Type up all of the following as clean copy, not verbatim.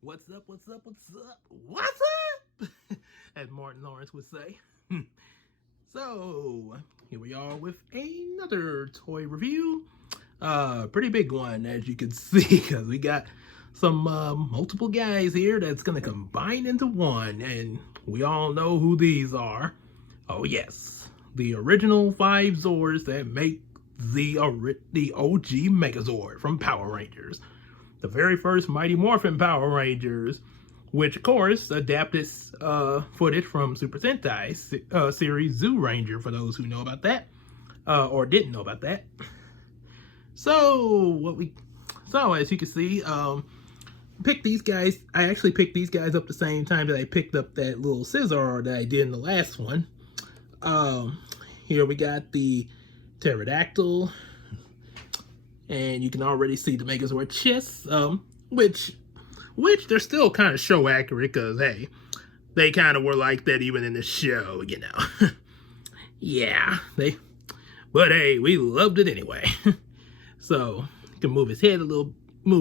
What's up, what's up, what's up, what's up? As Martin Lawrence would say. So, here we are with another toy review. Pretty big one, as you can see, because we got some multiple guys here that's going to combine into one, and we all know who these are. Oh yes, the original 5 Zords that make the OG Megazord from Power Rangers. The very first Mighty Morphin Power Rangers, which of course adapted footage from Super Sentai series Zoo Ranger, for those who know about that, or didn't know about that. So as you can see, picked these guys. I actually picked these guys up the same time that I picked up that little scissor that I did in the last one. Here we got the pterodactyl. And you can already see the Megazord chest, which they're still kind of show accurate, because hey, they kind of were like that even in the show, you know. Yeah, but hey, we loved it anyway. So you can move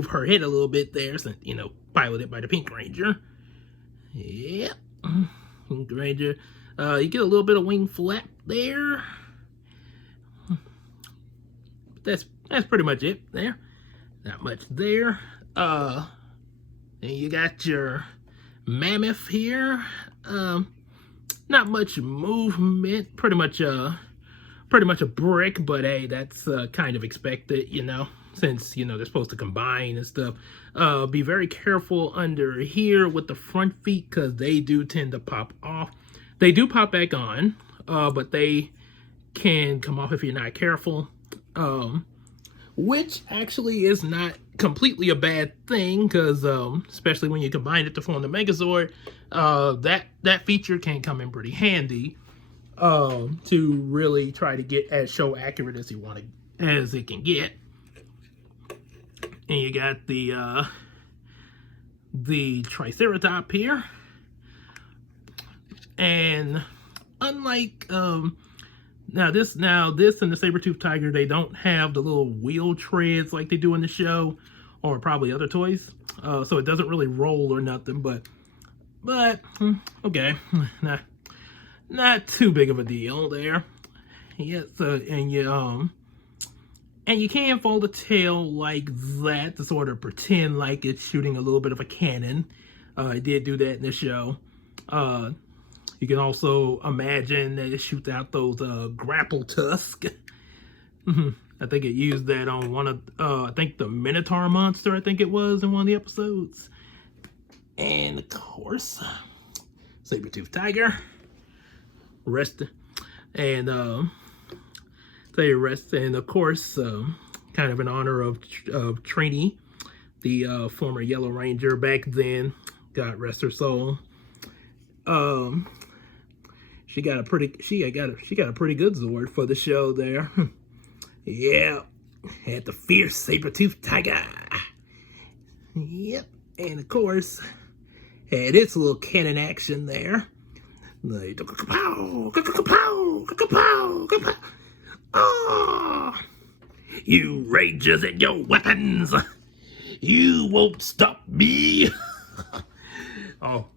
her head a little bit there, since, you know, piloted by the Pink Ranger. Yep, Pink Ranger. You get a little bit of wing flap there. That's pretty much it there. Not much there. And you got your mammoth here. Not much movement. Pretty much a brick, but hey, that's kind of expected, you know, since, you know, they're supposed to combine and stuff. Be very careful under here with the front feet, because they do tend to pop off. They do pop back on, but they can come off if you're not careful. Which actually is not completely a bad thing, because especially when you combine it to form the Megazord, that feature can come in pretty handy to really try to get as show accurate as you want to, as it can get. And you got the Triceratops here, and unlike Now this and the saber-toothed tiger, they don't have the little wheel treads like they do in the show, or probably other toys. So it doesn't really roll or nothing, but okay, not too big of a deal there. Yeah, so and you can fold the tail like that to sort of pretend like it's shooting a little bit of a cannon. I did do that in the show. You can also imagine that it shoots out those grapple tusks. I think it used that on one of, I think the Minotaur monster, I think it was, in one of the episodes. And of course, saber-toothed tiger. Rest. And, and of course, kind of in honor of Trini, the former Yellow Ranger back then, God rest her soul. She got a pretty good Zord for the show there. Yeah, had the fierce saber-toothed tiger. Yep, and of course had its little cannon action there. Like, oh, you Rangers and your weapons, you won't stop me. Oh.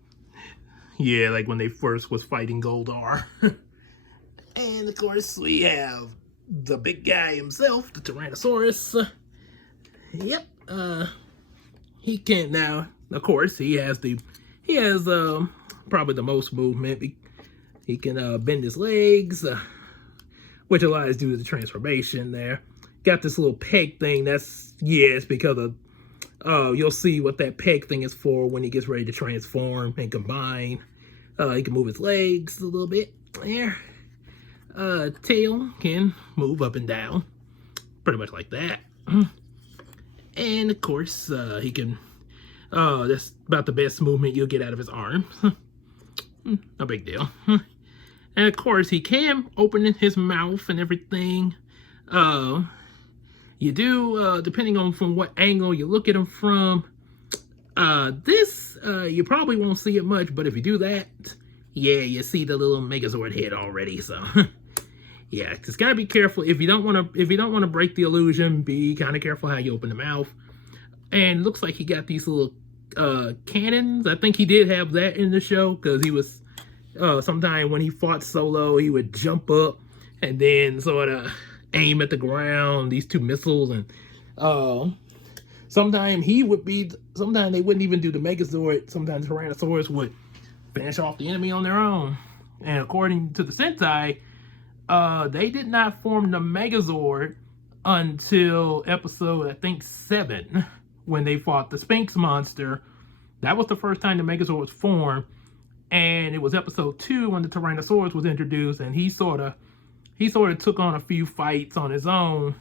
Yeah, like when they first was fighting Goldar. And of course we have the big guy himself, the Tyrannosaurus. Yep, he can now, of course, he has probably the most movement. He can bend his legs, which allows due to the transformation there. Got this little peg thing, it's because of, you'll see what that peg thing is for when he gets ready to transform and combine. He can move his legs a little bit there. Tail can move up and down, pretty much like that. And of course, he can, that's about the best movement you'll get out of his arms. No big deal. And of course, he can open his mouth and everything. You do, depending on from what angle you look at him from. You probably won't see it much, but if you do that, yeah, you see the little Megazord head already. So, yeah, just gotta be careful. If you don't want to break the illusion, be kind of careful how you open the mouth. And it looks like he got these little cannons. I think he did have that in the show, because he was sometime when he fought solo, he would jump up and then sort of aim at the ground, these 2 missiles, and sometimes they wouldn't even do the Megazord. Sometimes Tyrannosaurus would finish off the enemy on their own. And according to the Sentai, they did not form the Megazord until episode, I think, 7, when they fought the Sphinx monster. That was the first time the Megazord was formed. And it was episode 2 when the Tyrannosaurus was introduced, and he sort of took on a few fights on his own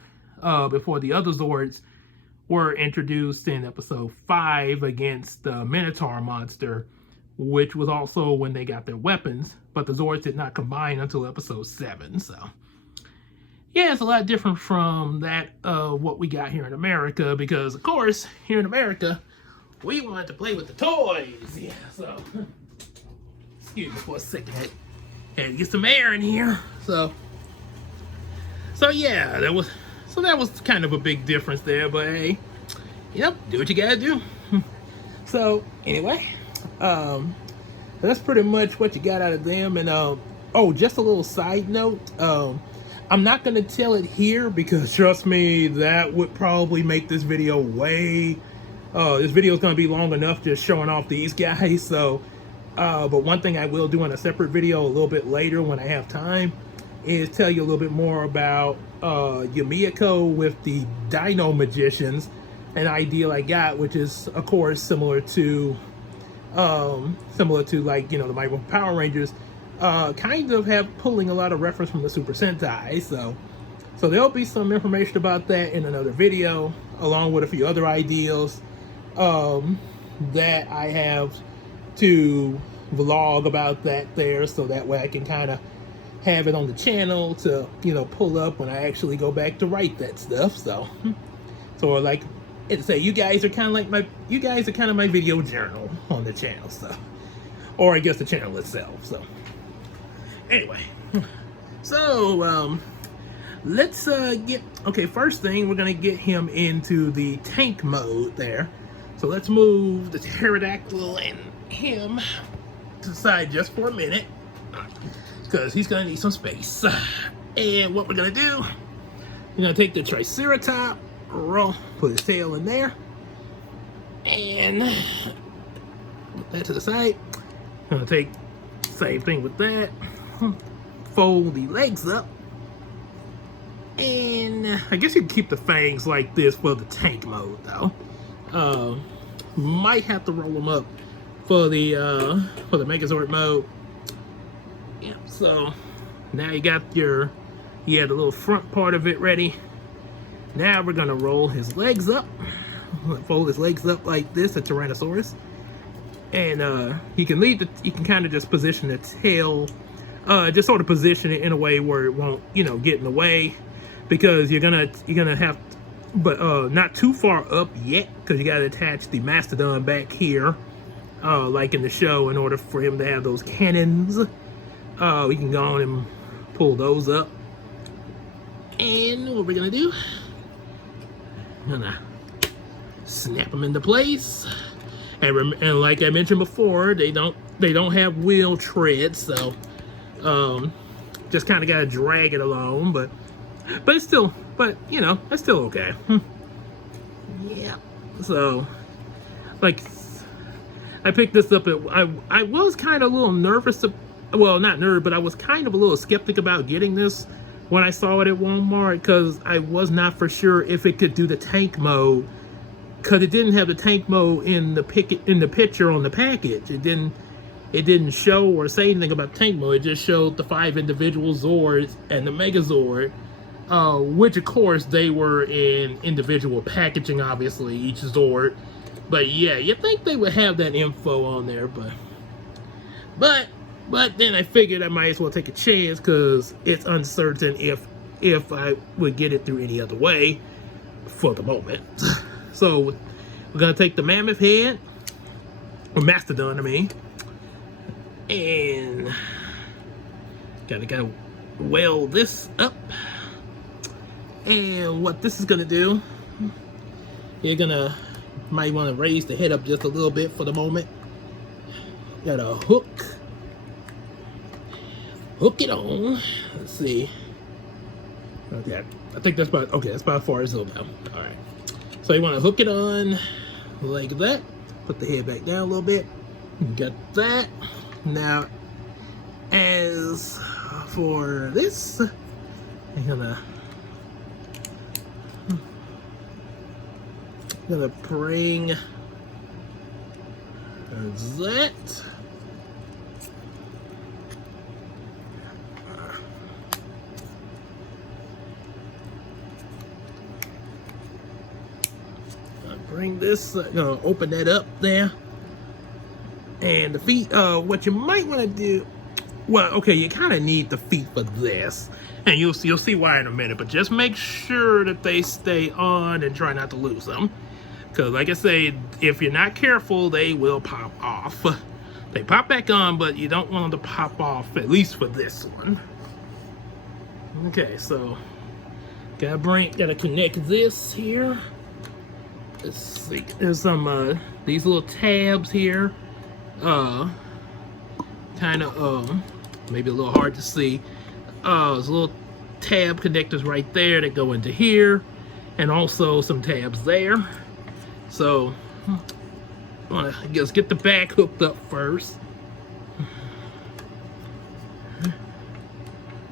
before the other Zords were introduced in episode 5 against the Minotaur monster, which was also when they got their weapons. But the Zords did not combine until episode 7. So yeah, it's a lot different from that what we got here in America, because of course here in America we wanted to play with the toys. Yeah, so excuse me for a second. Had to get some air in here. So yeah, that was kind of a big difference there, but hey, yep, do what you gotta do. So anyway, that's pretty much what you got out of them. And oh, just a little side note, I'm not gonna tell it here, because trust me, that would probably make this video this video is gonna be long enough just showing off these guys. So but one thing I will do in a separate video a little bit later when I have time is tell you a little bit more about Yugioh with the Dino Magicians, an ideal I got, which is of course similar to like, you know, the Mighty Morphin Power Rangers, kind of have pulling a lot of reference from the Super Sentai. So there'll be some information about that in another video, along with a few other ideals that I have to vlog about that there, so that way I can kind of have it on the channel to, you know, pull up when I actually go back to write that stuff. So like it's say, you guys are kind of my video journal on the channel. So, or I guess the channel itself. So anyway, so let's okay, first thing, we're gonna get him into the tank mode there. So let's move the pterodactyl and him to the side just for a minute, because he's gonna need some space. And what we're gonna do, we're gonna take the Triceratops, put his tail in there, and put that to the side. I'm gonna take same thing with that, fold the legs up, and I guess you can keep the fangs like this for the tank mode though. Might have to roll them up for the Megazord mode. Yeah, so now you got the little front part of it ready. Now we're gonna roll his legs up, fold his legs up like this, a Tyrannosaurus, and you can kind of just position the tail, just sort of position it in a way where it won't, you know, get in the way, because you're gonna have, but not too far up yet, because you gotta attach the mastodon back here, like in the show, in order for him to have those cannons. We can go on and pull those up. And what we're gonna do, I'm gonna snap them into place. And like I mentioned before, they don't have wheel treads, so just kind of gotta drag it along. But it's still, you know, that's still okay. Yeah. So like, I picked this up I was kind of a little nervous. Well, not nervous, but I was kind of a little skeptic about getting this when I saw it at Walmart, because I was not for sure if it could do the tank mode, because it didn't have the tank mode in the picture on the package. It didn't show or say anything about tank mode. It just showed the 5 individual Zords and the Megazord, which of course they were in individual packaging, obviously, each Zord. But yeah, you think they would have that info on there, but then I figured I might as well take a chance, because it's uncertain if I would get it through any other way for the moment. So we're gonna take the mammoth head, or mastodon, I mean, and gotta weld this up. And what this is gonna do, you're gonna Might want to raise the head up just a little bit for the moment. Got a hook. Hook it on. Let's see. Okay, I think that's about, okay, that's about as far as it'll go. All right. So you want to hook it on like that. Put the head back down a little bit. Got that. Now, as for this, I'm gonna bring that. Bring this, gonna open that up there. And the feet, what you might want to do, well, okay, you kind of need the feet for this. And you'll see why in a minute, but just make sure that they stay on and try not to lose them. Because like I say, if you're not careful, they will pop off. They pop back on, but you don't want them to pop off, at least for this one. Okay, so gotta connect this here. Let's see, there's some these little tabs here. Kind of maybe a little hard to see. There's little tab connectors right there that go into here, and also some tabs there. So I want to just get the back hooked up first.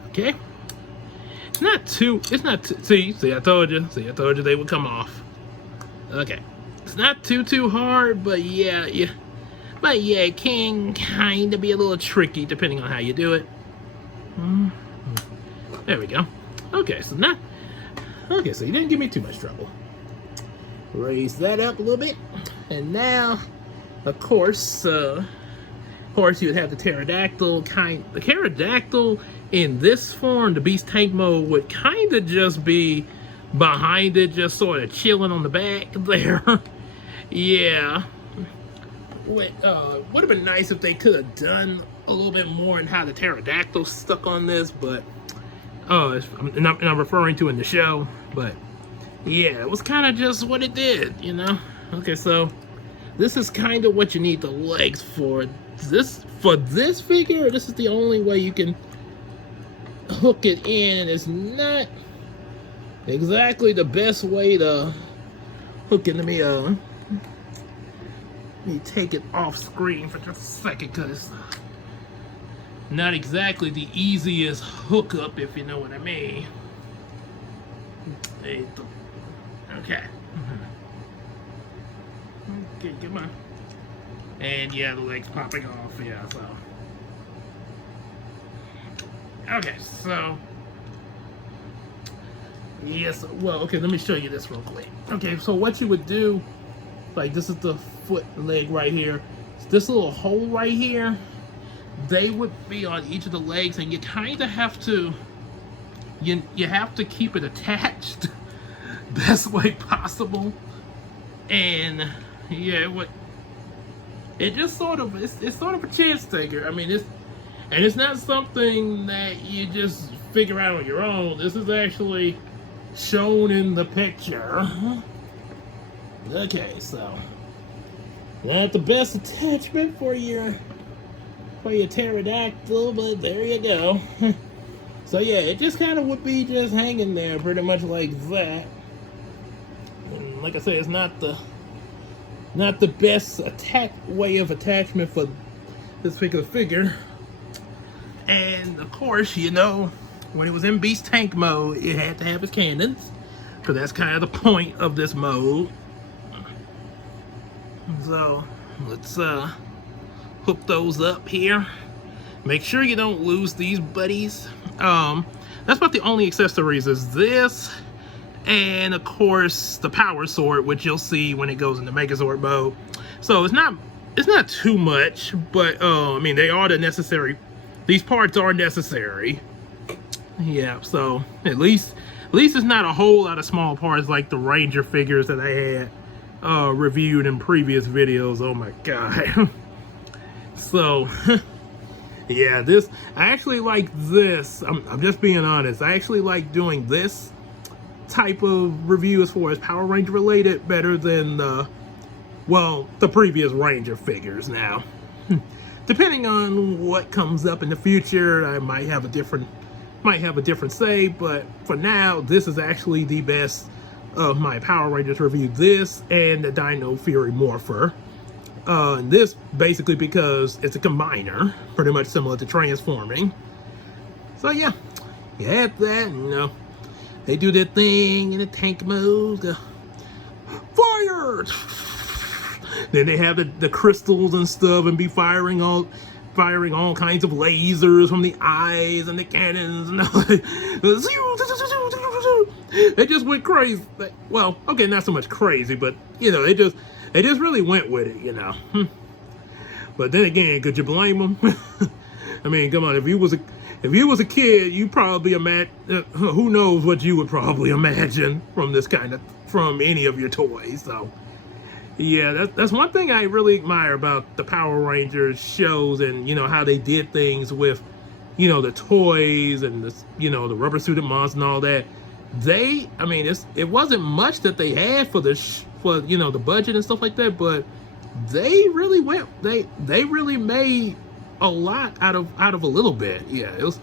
Okay, it's not too see, I told you they would come off. Okay, it's not too hard, but yeah, it can kind of be a little tricky depending on how you do it. There we go. Okay, so you didn't give me too much trouble. Raise that up a little bit, and now, of course, you would have the pterodactyl kind. The pterodactyl in this form, the beast tank mode, would kind of just be behind it, just sort of chilling on the back there. Yeah. Would have been nice if they could have done a little bit more in how the pterodactyl stuck on this, but and I'm referring to in the show, but yeah, it was kind of just what it did, you know. Okay, so this is kind of what you need the legs for. For this figure, this is the only way you can hook it in. It's not exactly the best way to hook it. Let me take it off screen for just a second, because not exactly the easiest hookup, if you know what I mean. Okay. Okay, come on. And yeah, the leg's popping off, yeah, so. Okay, so. Yes, well, okay, let me show you this real quick. Okay, so what you would do, like this is the foot leg right here. This little hole right here, they would be on each of the legs, and you kind of have to, you have to keep it attached best way possible. And yeah, it just sort of, it's sort of a chance taker. I mean, it's not something that you just figure out on your own. This is actually shown in the picture. Okay, so not the best attachment for your pterodactyl, but there you go. So yeah, it just kind of would be just hanging there pretty much like that. And like I say, it's not the best way of attachment for this particular figure. And of course, you know, when it was in beast tank mode, it had to have its cannons, because that's kind of the point of this mode. So let's hook those up here. Make sure you don't lose these buddies. That's about the only accessories is this, and of course the power sword, which you'll see when it goes into Megazord mode. So it's not too much, but I mean, they are the necessary. These parts are necessary. Yeah, so at least it's not a whole lot of small parts like the Ranger figures that I had reviewed in previous videos. Oh my god. So yeah, I actually like this. I'm just being honest. I actually like doing this type of review as far as Power Ranger related better than the well, the previous Ranger figures. Now, depending on what comes up in the future, I might have a different say, but for now, this is actually the best of my Power Rangers review. This and the Dino Fury Morpher. This basically because it's a combiner, pretty much similar to transforming. So yeah, you have that, you know, they do their thing in the tank mode, fire! Then they have the crystals and stuff and be firing all kinds of lasers from the eyes and the cannons and all that. They just went crazy. Well, okay, not so much crazy, but you know, they just really went with it, you know. But then again, could you blame them? I mean, come on, if you was a kid, you probably who knows what you would probably imagine from any of your toys. So yeah, that's one thing I really admire about the Power Rangers shows, and you know how they did things with, you know, the toys and the, you know, the rubber suited monsters and all that. I mean, it wasn't much that they had for you know, the budget and stuff like that, but they really really made a lot out of a little bit. Yeah, it was,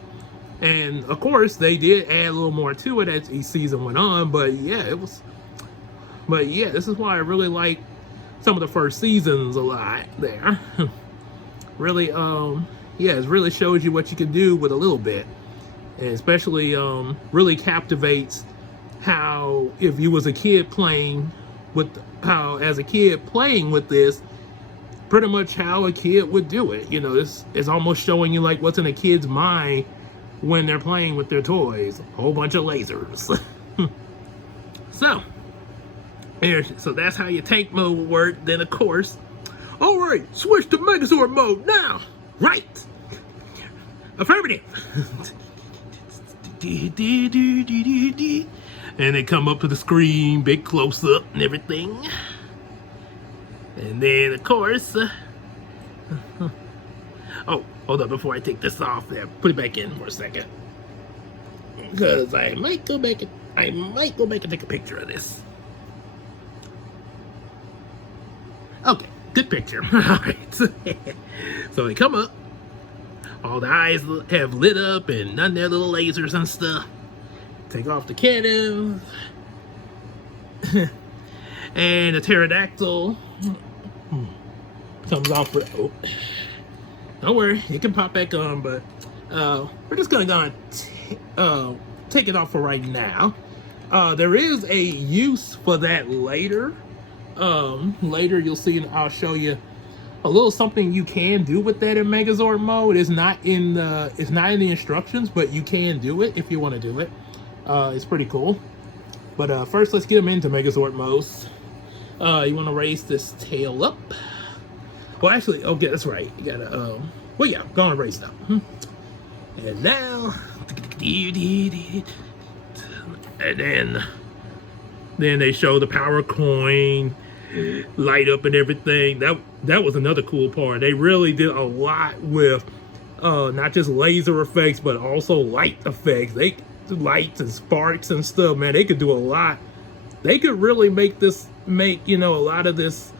and of course they did add a little more to it as each season went on. But yeah, this is why I really like some of the first seasons a lot there. Really, yeah, it really shows you what you can do with a little bit, and especially really captivates how, if you was a kid playing with this, pretty much how a kid would do it. You know, this is almost showing you like what's in a kid's mind when they're playing with their toys. A whole bunch of lasers. So that's how your tank mode would work. Then of course, all right, switch to Megazord mode now. Right. Affirmative. And they come up to the screen, big close up and everything. And then of course, oh, hold up, before I take this off there, put it back in for a second, because I might go back and take a picture of this. Okay, good picture. All right. So they come up, all the eyes have lit up and none of their little lasers and stuff. Take off the cannon. And the pterodactyl comes off with, oh, don't worry, it can pop back on, but we're just gonna take it off for right now. There is a use for that later. Later you'll see, and I'll show you a little something you can do with that in Megazord mode. It's not in the instructions, but you can do it if you want to do it. It's pretty cool. But first, let's get them into Megazord mode. You want to raise this tail up. Well, actually, okay, that's right. You gotta, well, yeah, go and raise it up. And now, and then they show the power coin light up and everything. That was another cool part. They really did a lot with not just laser effects, but also light effects. Lights and sparks and stuff, man. They could do a lot. They could really make you know, a lot of these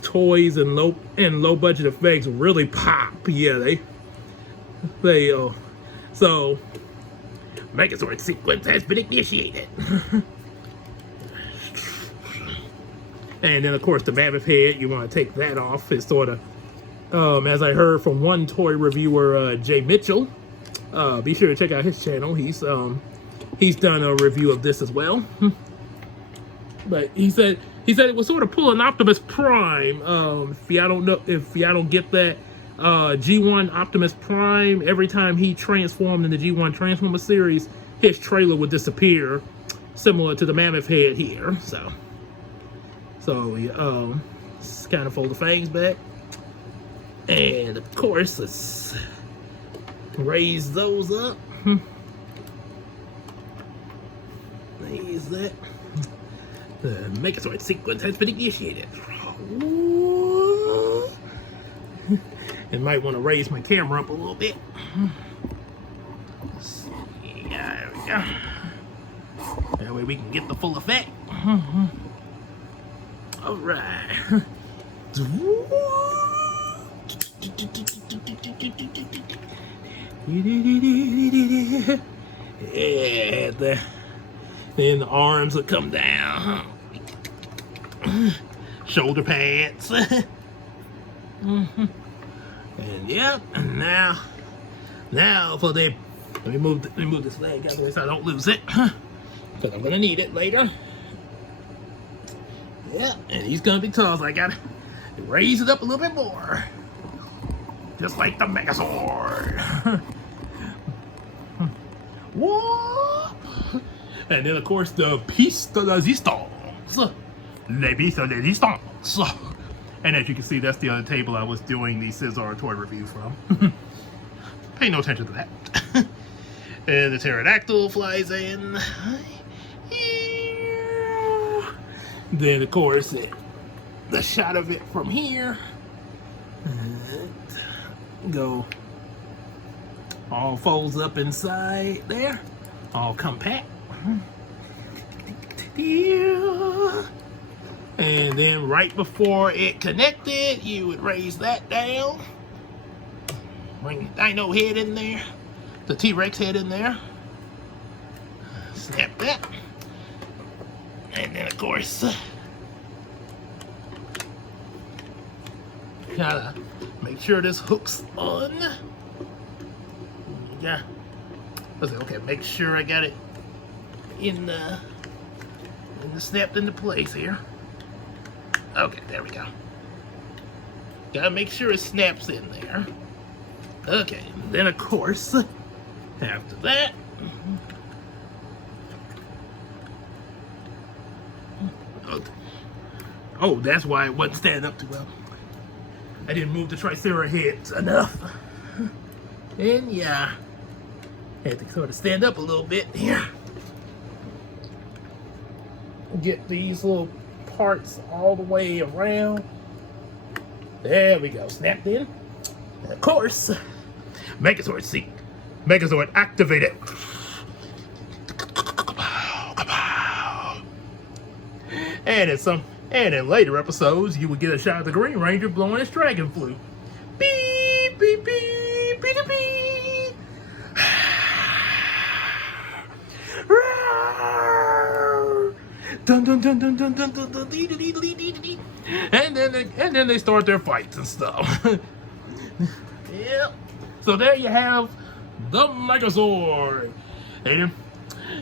toys and low budget effects really pop. Yeah, so Megazord sequence has been initiated. And then of course the mammoth head, you want to take that off. It's sort of as I heard from one toy reviewer, Jay Mitchell. Be sure to check out his channel. He's done a review of this as well. But he said it was sort of pulling Optimus Prime. If y'all don't get that, G1 Optimus Prime, every time he transformed in the G1 Transformer series, his trailer would disappear, similar to the mammoth head here. So let's kind of fold the fangs back, and of course let's raise those up. Raise that. The Megazord sequence has been initiated. And might want to raise my camera up a little bit. There we go. That way we can get the full effect. All right. Yeah, then the arms will come down. Shoulder pads. And yep, and now for the let me move this leg out of the way so I don't lose it, because I'm gonna need it later. Yeah, and he's gonna be tall, so I gotta raise it up a little bit more, just like the Megazord. What? And then of course the piece de resistance, les pièces de résistance. And as you can see, that's the other table I was doing the Scissor toy review from. Pay no attention to that. And the pterodactyl flies in. Then, of course, the shot of it from here. Go all folds up inside there. All compact. And then right before it connected, you would raise that down. Bring the dino head in there. The T-Rex head in there. Snap that. And then of course, gotta make sure this hook's on. Yeah. Okay, make sure I got it in the snapped into place here. Okay, there we go. Gotta make sure it snaps in there. Okay, and then of course, after that, oh, that's why it wasn't standing up too well. I didn't move the Tricera heads enough. And yeah, had to sort of stand up a little bit here. Get these little parts all the way around. There we go, snapped in. And of course, Megazord seat. Megazord activated. And in later episodes, you would get a shot of the Green Ranger blowing his dragon flute. Beep, beep, beep, beep, beep. Dun dun dun dun dun dun dun dun dee dee dee dee dee. And then they start their fights and stuff. Yep. So there you have the Megazord. And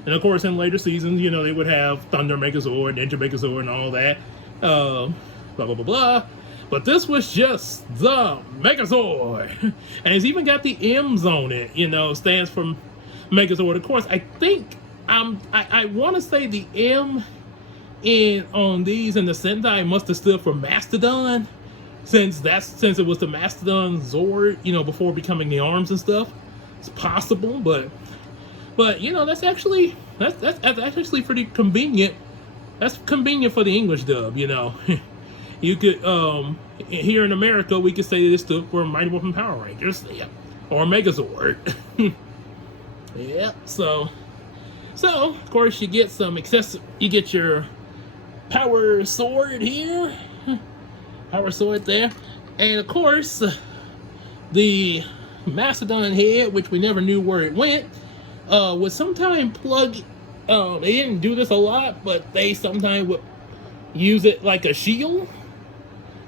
of course, in later seasons, you know, they would have Thunder Megazord, Ninja Megazord, and all that. Blah blah blah blah. But this was just the Megazord, and it's even got the M's on it. You know, stands for Megazord. Of course, I think I want to say the M on these in the Sentai must have stood for Mastodon, since it was the Mastodon Zord, you know, before becoming the arms and stuff. It's possible, but you know, that's actually pretty convenient. That's convenient for the English dub, you know. You could here in America we could say this stood for Mighty Morphin Power Rangers, yeah, or Megazord. Yeah, so of course you get some you get your power sword here, power sword there, and of course the Mastodon head, which we never knew where it went, would sometimes plug. They didn't do this a lot, but they sometimes would use it like a shield.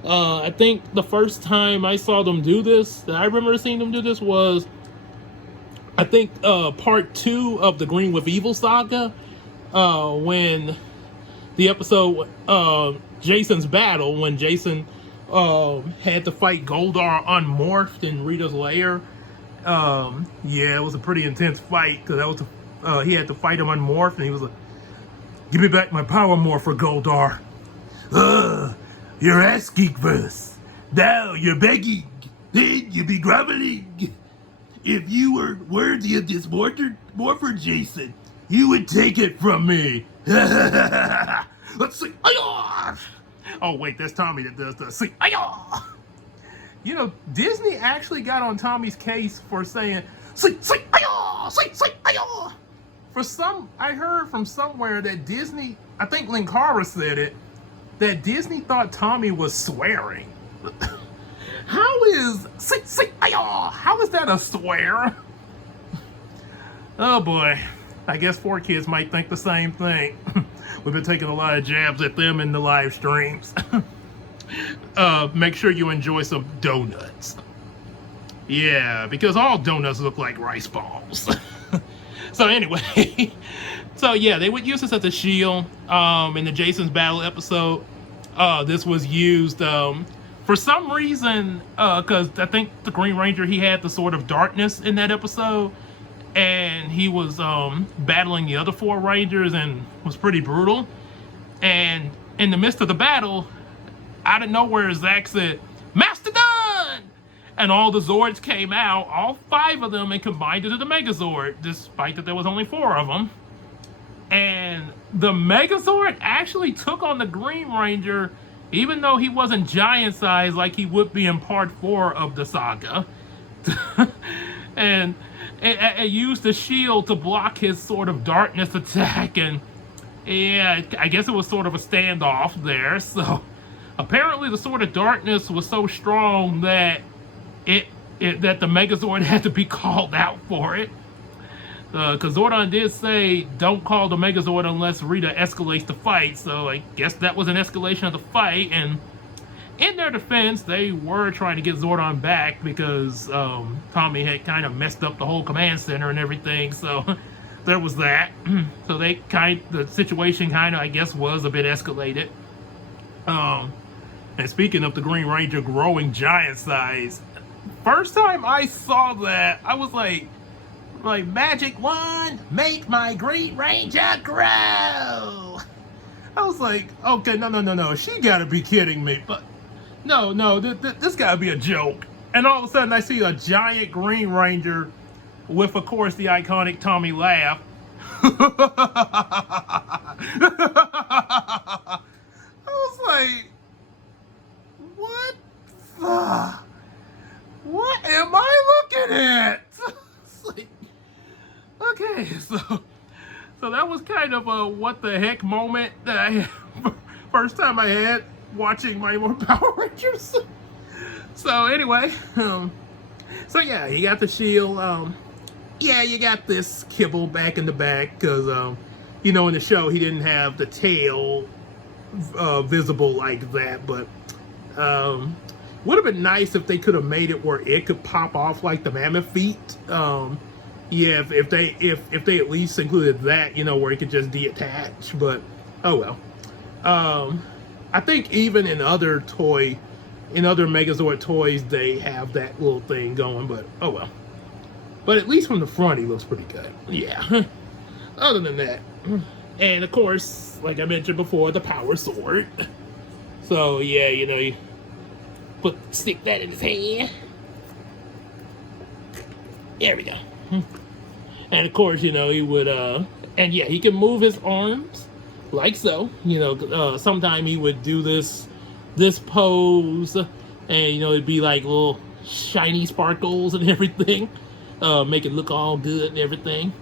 I think the first time I saw them do this, that I remember seeing them do this, was I think part 2 of the Green with Evil saga, when the episode Jason's battle, when Jason had to fight Goldar unmorphed in Rita's lair. Yeah, it was a pretty intense fight, because that was he had to fight him unmorphed, and he was like, "Give me back my power morph, Goldar. You're asking first. Now you're begging. Then you be groveling. If you were worthy of this morpher, Jason, you would take it from me." Let's see. Oh wait, that's Tommy that does the see. You know, Disney actually got on Tommy's case for saying see. For some, I heard from somewhere that Disney, I think Linkara said it, that Disney thought Tommy was swearing. How is that a swear? Oh boy, I guess 4Kids might think the same thing. We've been taking a lot of jabs at them in the live streams. Make sure you enjoy some donuts. Yeah, because all donuts look like rice balls. So anyway, so yeah, they would use this as a shield in the Jason's Battle episode. This was used for some reason, because I think the Green Ranger, he had the Sword of Darkness in that episode, and he was battling the other 4 Rangers and was pretty brutal. And in the midst of the battle, out of nowhere, Zack said, "Mastodon!" And all the Zords came out, all 5 of them, and combined into the Megazord, despite that there was only 4 of them. And the Megazord actually took on the Green Ranger, even though he wasn't giant size like he would be in part 4 of the saga. And it used the shield to block his Sword of Darkness attack, and yeah, I guess it was sort of a standoff there. So apparently the Sword of Darkness was so strong that that the Megazord had to be called out for it. Because Zordon did say, "Don't call the Megazord unless Rita escalates the fight." So I guess that was an escalation of the fight. And in their defense, they were trying to get Zordon back because Tommy had kind of messed up the whole command center and everything. So there was that. So the situation kind of, I guess, was a bit escalated. And speaking of the Green Ranger growing giant size, first time I saw that, I was like, "Magic wand, make my Green Ranger grow." I was like, okay, no, she gotta be kidding me. But no, this gotta be a joke. And all of a sudden I see a giant Green Ranger with, of course, the iconic Tommy laugh. I was like, what am I looking at? It's like, okay, so that was kind of a what the heck moment that I had, first time I had watching Mighty Morphin Power Rangers. So anyway, so yeah, you got the shield. Yeah, you got this kibble back in the back because in the show he didn't have the tail visible like that, but would have been nice if they could have made it where it could pop off like the mammoth feet. Yeah, if they at least included that, where it could just detach. But oh well. I think even in other Megazord toys, they have that little thing going. But oh well. But at least from the front, he looks pretty good. Yeah. Other than that, and of course, like I mentioned before, the power sword. So yeah, you stick that in his hand. There we go. And of course, he would, and yeah, he can move his arms like so. Sometime he would do this pose, and it'd be like little shiny sparkles and everything, make it look all good and everything.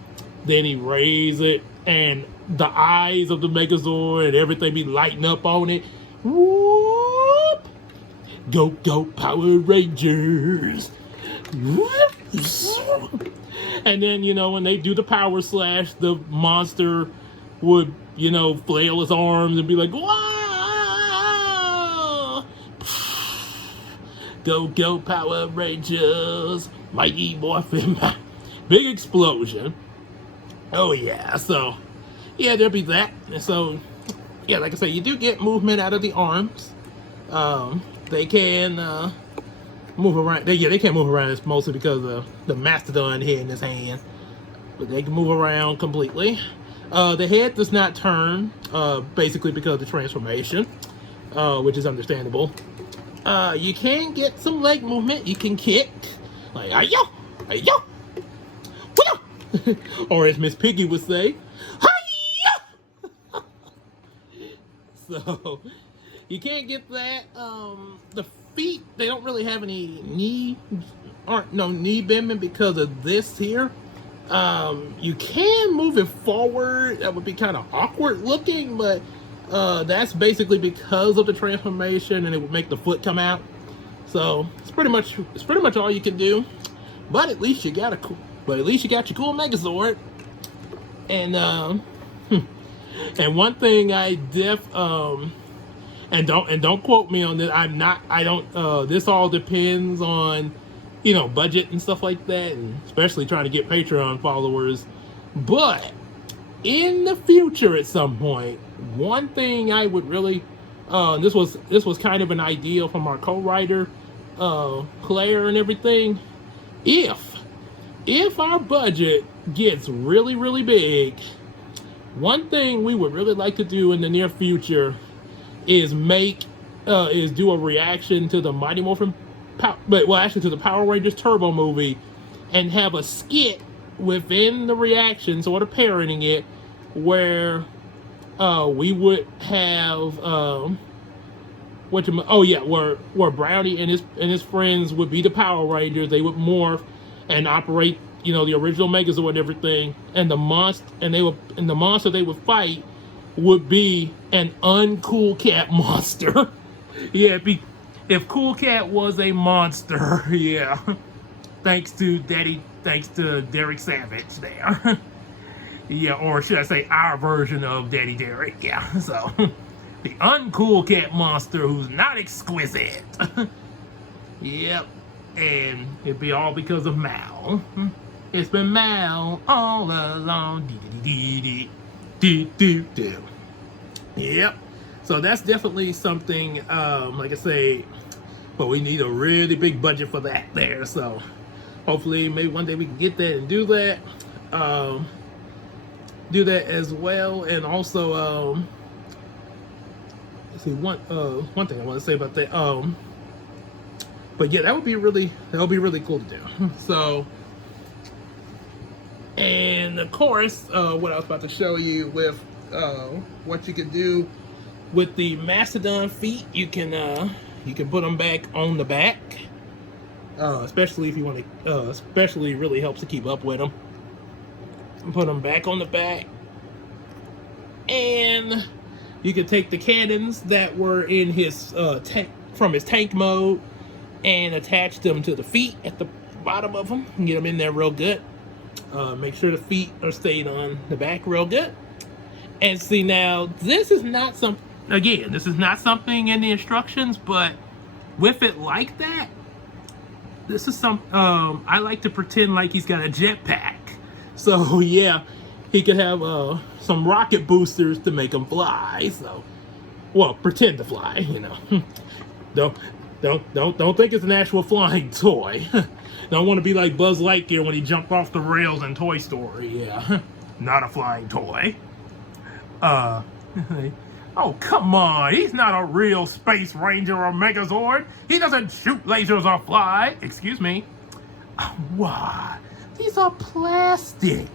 Then he raise it, and the eyes of the Megazord and everything be lighting up on it. Whoop! Go Power Rangers! Whoop! And then, when they do the power slash, the monster would, flail his arms and be like, "Wow! Go Power Rangers! Mighty Morphin!" Big explosion. Oh yeah, so yeah, there'll be that. And so yeah, like I say, you do get movement out of the arms. They can move around. They can't move around. It's mostly because of the Mastodon head in his hand, but they can move around completely. The head does not turn, basically because of the transformation, which is understandable. You can get some leg movement. You can kick, like ayo, ayo, or as Miss Piggy would say, hiya. So you can't get that. The feet, they don't really have any knee bending because of this here. You can move it forward. That would be kind of awkward looking, but That's basically because of the transformation, and it would make the foot come out. So it's pretty much all you can do. But at least you got your cool Megazord. And and one thing I and don't quote me on this. This all depends on, budget and stuff like that, and especially trying to get Patreon followers. But in the future, at some point, one thing I would really, this was kind of an idea from our co-writer, Claire, and everything. If our budget gets really, really big, one thing we would really like to do in the near future is do a reaction to the Mighty Morphin, to the Power Rangers Turbo movie, and have a skit within the reaction, sort of parodying it, where we would have where Brownie and his friends would be the Power Rangers. They would morph and operate, the original Megazord and everything, and the monster they would fight would be an uncool cat monster. Yeah, if Cool Cat was a monster, yeah. Thanks to Derek Savage there. Yeah, or should I say our version of Daddy Derek, yeah. So, the uncool cat monster who's not exquisite. Yep, and it'd be all because of Mal. It's been Mal all along. Yep. So that's definitely something, like I say, but we need a really big budget for that there. So hopefully maybe one day we can get that and do that. Do that as well. And also, let's see, one thing I want to say about that. But yeah, that would be really cool to do. So, and of course, what I was about to show you with what you could do with the Mastodon feet, you can put them back on the back, especially if you want to. Especially really helps to keep up with them. Put them back on the back, and you can take the cannons that were in his tank from his tank mode and attach them to the feet at the bottom of them and get them in there real good. Make sure the feet are stayed on the back real good. And see, now this is not something in the instructions, but with it like that, this is I like to pretend like he's got a jetpack. So yeah, he could have some rocket boosters to make him fly. So, well, pretend to fly, Don't think it's an actual flying toy. Don't want to be like Buzz Lightyear when he jumped off the rails in Toy Story. Yeah, not a flying toy. Oh, come on. He's not a real Space Ranger or Megazord. He doesn't shoot lasers or fly. Excuse me. Oh, what? These are plastic.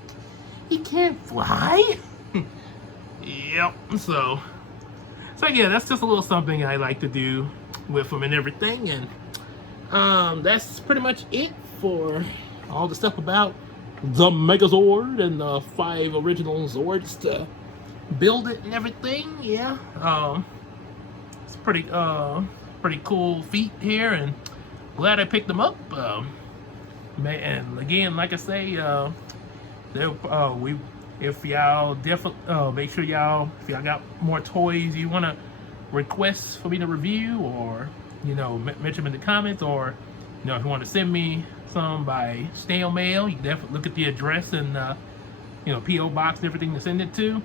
He can't fly. Yep. So yeah, that's just a little something I like to do with them and everything. And that's pretty much it for all the stuff about the Megazord and the 5 original Zords to build it and everything. Yeah. It's pretty cool feat here, and glad I picked them up. And again, like I say, if y'all make sure y'all, if y'all got more toys you want to request for me to review, or mention them in the comments, or if you want to send me some by snail mail, you can definitely look at the address and PO box and everything to send it to.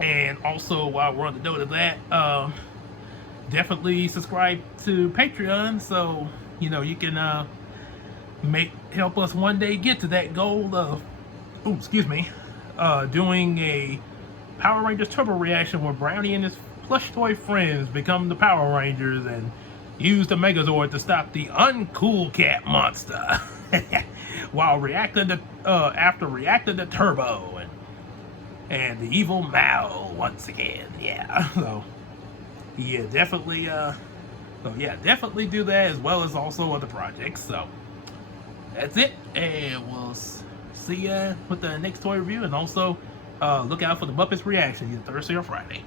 And also, while we're on the note of that, definitely subscribe to Patreon, so you can help us one day get to that goal of doing a Power Rangers Turbo reaction where Brownie and his plush toy friends become the Power Rangers and use the Megazord to stop the uncool cat monster while reacting to Turbo and the evil Mal once again. Yeah. So yeah, definitely definitely do that, as well as also other projects. So that's it, and we'll see ya with the next toy review, and also look out for the Muppets reaction either Thursday or Friday.